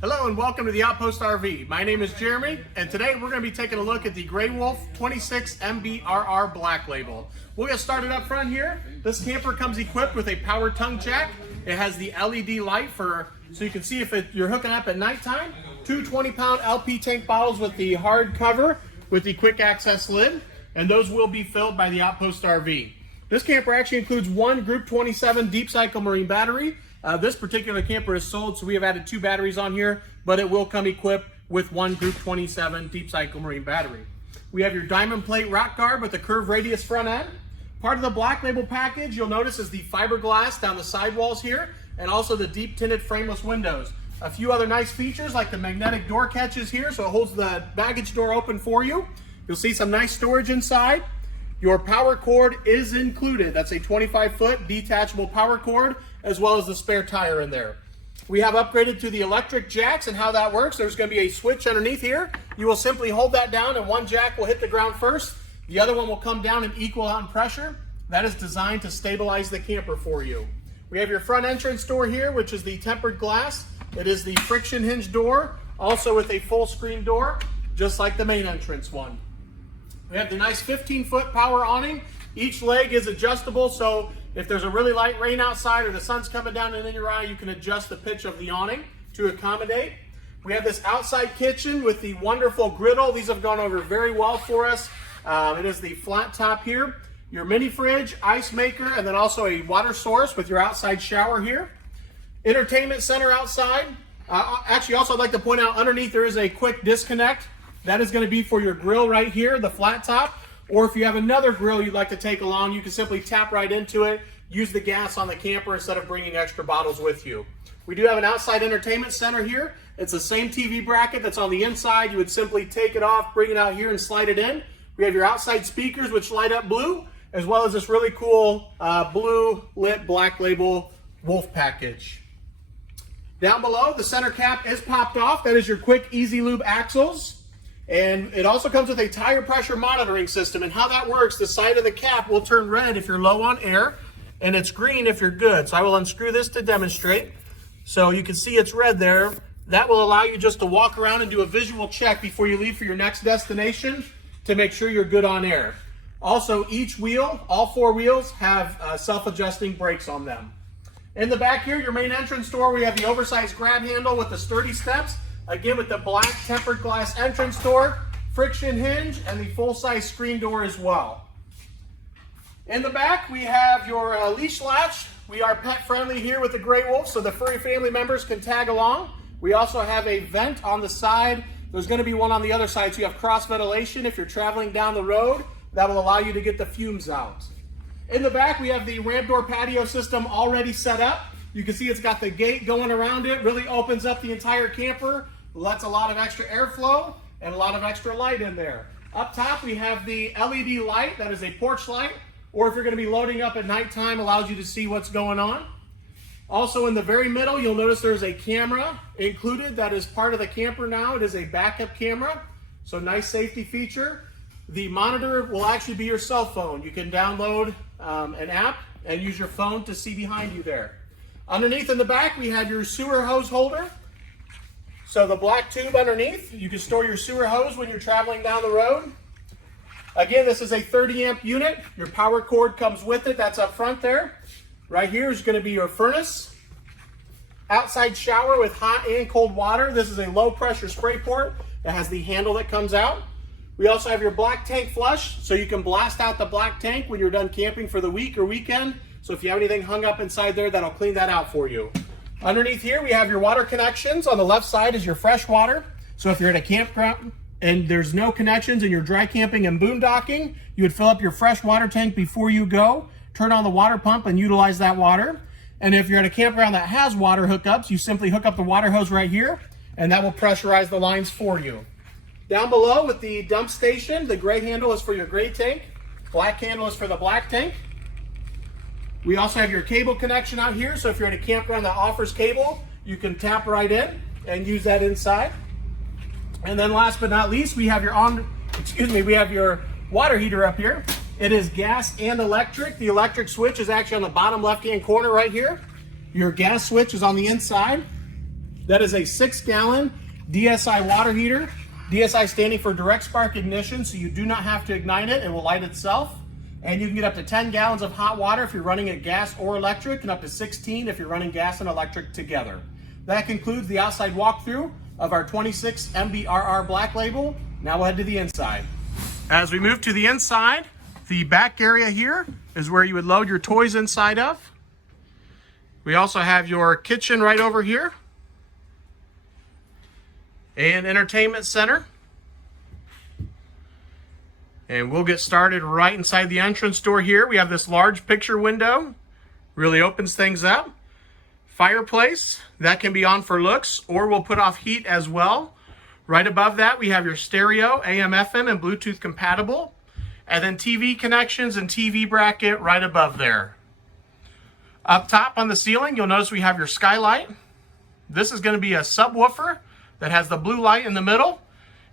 Hello and welcome to the Outpost RV. My name is Jeremy and today we're going to be taking a look at the Gray Wolf 26 MBRR Black Label. We'll get started up front here. This camper comes equipped with a power tongue jack. It has the LED light so you can see if you're hooking up at nighttime. Two 20-pound LP tank bottles with the hard cover with the quick access lid, and those will be filled by the Outpost RV. This camper actually includes one Group 27 deep cycle marine battery. This particular camper is sold, so we have added two batteries on here, but it will come equipped with one Group 27 deep cycle marine battery. We have your diamond plate rock guard with a curved radius front end. Part of the Black Label package, you'll notice, is the fiberglass down the sidewalls here, and also the deep tinted frameless windows. A few other nice features like the magnetic door catches here, so it holds the baggage door open for you. You'll see some nice storage inside. Your power cord is included. That's a 25-foot detachable power cord, as well as the spare tire in there. We have upgraded to the electric jacks, and how that works, there's going to be a switch underneath here. You will simply hold that down and one jack will hit the ground first. The other one will come down and equal out in pressure. That is designed to stabilize the camper for you. We have your front entrance door here, which is the tempered glass. It is the friction hinge door, also with a full screen door, just like the main entrance one. We have the nice 15-foot power awning. Each leg is adjustable, so if there's a really light rain outside or the sun's coming down and in your eye, you can adjust the pitch of the awning to accommodate. We have this outside kitchen with the wonderful griddle. These have gone over very well for us. It is the flat top here, your mini fridge, ice maker, and then also a water source with your outside shower here. Entertainment center outside. Actually, also I'd like to point out underneath there is a quick disconnect. That is going to be for your grill right here, the flat top. Or if you have another grill you'd like to take along, you can simply tap right into it, use the gas on the camper instead of bringing extra bottles with you. We do have an outside entertainment center here. It's the same TV bracket that's on the inside. You would simply take it off, bring it out here, and slide it in. We have your outside speakers, which light up blue, as well as this really cool blue lit Black Label Wolf package. Down below, the center cap is popped off. That is your quick, easy lube axles. And it also comes with a tire pressure monitoring system. And how that works, the side of the cap will turn red if you're low on air, and it's green if you're good. So I will unscrew this to demonstrate. So you can see it's red there. That will allow you just to walk around and do a visual check before you leave for your next destination to make sure you're good on air. Also, each wheel, all four wheels, have self-adjusting brakes on them. In the back here, your main entrance door, we have the oversized grab handle with the sturdy steps. Again, with the black tempered glass entrance door, friction hinge, and the full-size screen door as well. In the back, we have your leash latch. We are pet-friendly here with the Gray Wolf, so the furry family members can tag along. We also have a vent on the side. There's going to be one on the other side, so you have cross ventilation if you're traveling down the road. That will allow you to get the fumes out. In the back, we have the ramp door patio system already set up. You can see it's got the gate going around it, really opens up the entire camper. Lets a lot of extra airflow and a lot of extra light in there. Up top, we have the LED light. That is a porch light, or if you're going to be loading up at nighttime, allows you to see what's going on. Also in the very middle, you'll notice there's a camera included. That is part of the camper now. It is a backup camera, so nice safety feature. The monitor will actually be your cell phone. You can download an app and use your phone to see behind you there. Underneath in the back, we have your sewer hose holder. So the black tube underneath, you can store your sewer hose when you're traveling down the road. Again, this is a 30 amp unit. Your power cord comes with it. That's up front there. Right here is going to be your furnace. Outside shower with hot and cold water. This is a low pressure spray port that has the handle that comes out. We also have your black tank flush, so you can blast out the black tank when you're done camping for the week or weekend. So if you have anything hung up inside there, that'll clean that out for you. Underneath here, we have your water connections. On the left side is your fresh water. So if you're at a campground and there's no connections and you're dry camping and boondocking, you would fill up your fresh water tank before you go, turn on the water pump and utilize that water. And if you're at a campground that has water hookups, you simply hook up the water hose right here, and that will pressurize the lines for you. Down below with the dump station, the gray handle is for your gray tank. Black handle is for the black tank. We also have your cable connection out here, so if you're at a campground that offers cable, you can tap right in and use that inside. And then last but not least, we have your water heater up here. It is gas and electric. The electric switch is actually on the bottom left-hand corner right here. Your gas switch is on the inside. That is a 6-gallon DSI water heater. DSI standing for direct spark ignition, so you do not have to ignite it. It will light itself. And you can get up to 10 gallons of hot water if you're running it gas or electric, and up to 16 if you're running gas and electric together. That concludes the outside walkthrough of our 26 MBRR Black Label. Now we'll head to the inside. As we move to the inside, the back area here is where you would load your toys inside of. We also have your kitchen right over here, and entertainment center. And we'll get started right inside the entrance door here. We have this large picture window, really opens things up. Fireplace, that can be on for looks, or we'll put off heat as well. Right above that, we have your stereo, AM, FM, and Bluetooth compatible. And then TV connections and TV bracket right above there. Up top on the ceiling, you'll notice we have your skylight. This is going to be a subwoofer that has the blue light in the middle.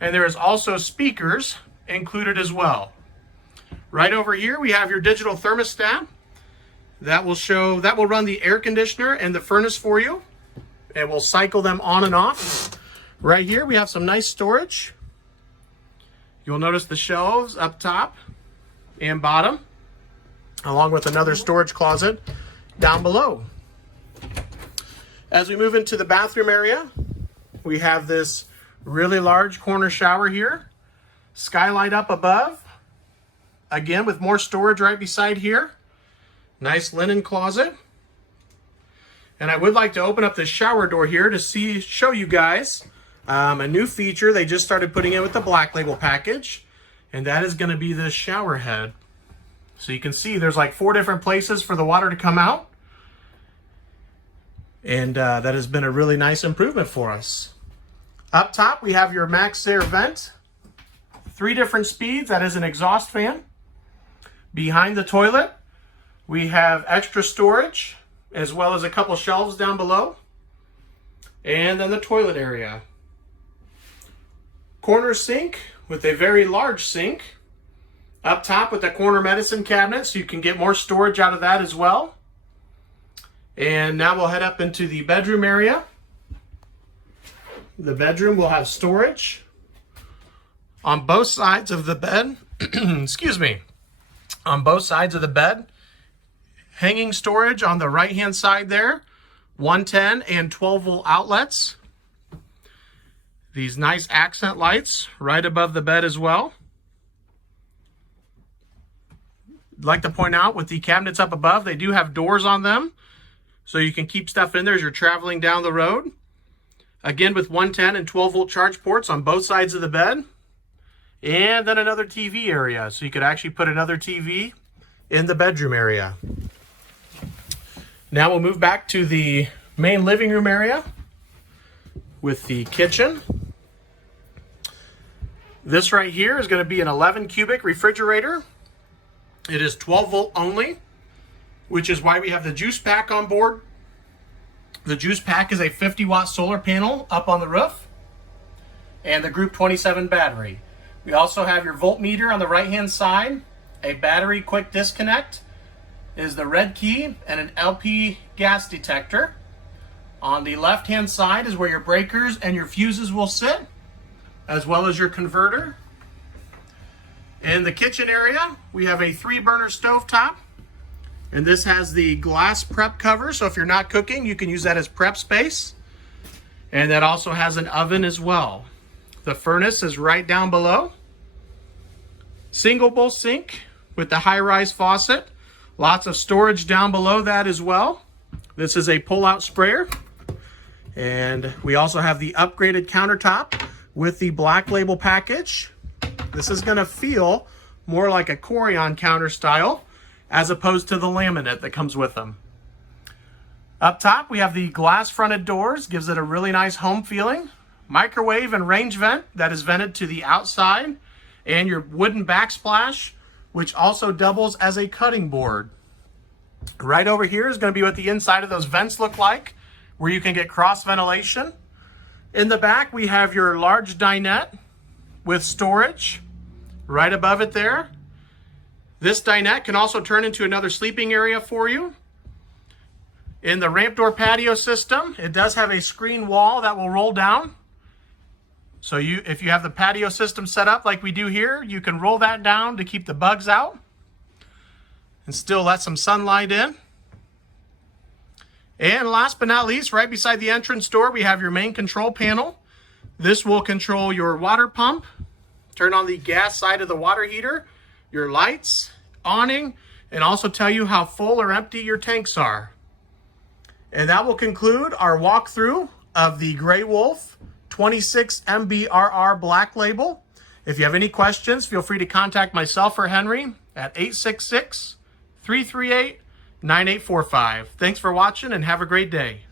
And there is also speakers included as well. Right over here, we have your digital thermostat. That will run the air conditioner and the furnace for you, and we'll cycle them on and off. Right here, we have some nice storage. You'll notice the shelves up top and bottom, along with another storage closet down below. As we move into the bathroom area, we have this really large corner shower here, skylight up above, again with more storage right beside here. Nice linen closet. And I would like to open up this shower door here to show you guys a new feature they just started putting in with the Black Label package, and that is going to be this shower head. So you can see there's like 4 different places for the water to come out, and that has been a really nice improvement for us. Up top, we have your max air vent, 3 different speeds. That is an exhaust fan. Behind the toilet, we have extra storage, as well as a couple shelves down below. And then the toilet area. Corner sink with a very large sink. Up top with the corner medicine cabinet, so you can get more storage out of that as well. And now we'll head up into the bedroom area. The bedroom will have storage on both sides of the bed. Excuse me. On both sides of the bed. Hanging storage on the right hand side there, 110 and 12 volt outlets. These nice accent lights right above the bed as well. I'd like to point out with the cabinets up above, they do have doors on them, so you can keep stuff in there as you're traveling down the road. Again with 110 and 12 volt charge ports on both sides of the bed. And then another TV area, so you could actually put another TV in the bedroom area. Now we'll move back to the main living room area with the kitchen. This right here is going to be an 11 cubic refrigerator. It is 12 volt only, which is why we have the juice pack on board. The juice pack is a 50 watt solar panel up on the roof and the Group 27 battery. We also have your voltmeter on the right hand side, a battery quick disconnect is the red key, and an LP gas detector. On the left hand side is where your breakers and your fuses will sit, as well as your converter. In the kitchen area, we have a 3-burner stovetop, and this has the glass prep cover, so if you're not cooking, you can use that as prep space. And that also has an oven as well. The furnace is right down below. Single bowl sink with the high-rise faucet. Lots of storage down below that as well. This is a pull-out sprayer. And we also have the upgraded countertop with the Black Label package. This is going to feel more like a Corian counter style as opposed to the laminate that comes with them. Up top, we have the glass fronted doors, gives it a really nice home feeling. Microwave and range vent that is vented to the outside, and your wooden backsplash, which also doubles as a cutting board. Right over here is going to be what the inside of those vents look like, where you can get cross ventilation. In the back, we have your large dinette with storage right above it there. This dinette can also turn into another sleeping area for you. In the ramp door patio system, it does have a screen wall that will roll down. So if you have the patio system set up like we do here, you can roll that down to keep the bugs out and still let some sunlight in. And last but not least, right beside the entrance door, we have your main control panel. This will control your water pump, turn on the gas side of the water heater, your lights, awning, and also tell you how full or empty your tanks are. And that will conclude our walkthrough of the Grey Wolf 26 MBRR Black Label. If you have any questions, feel free to contact myself or Henry at 866-338-9845. Thanks for watching and have a great day.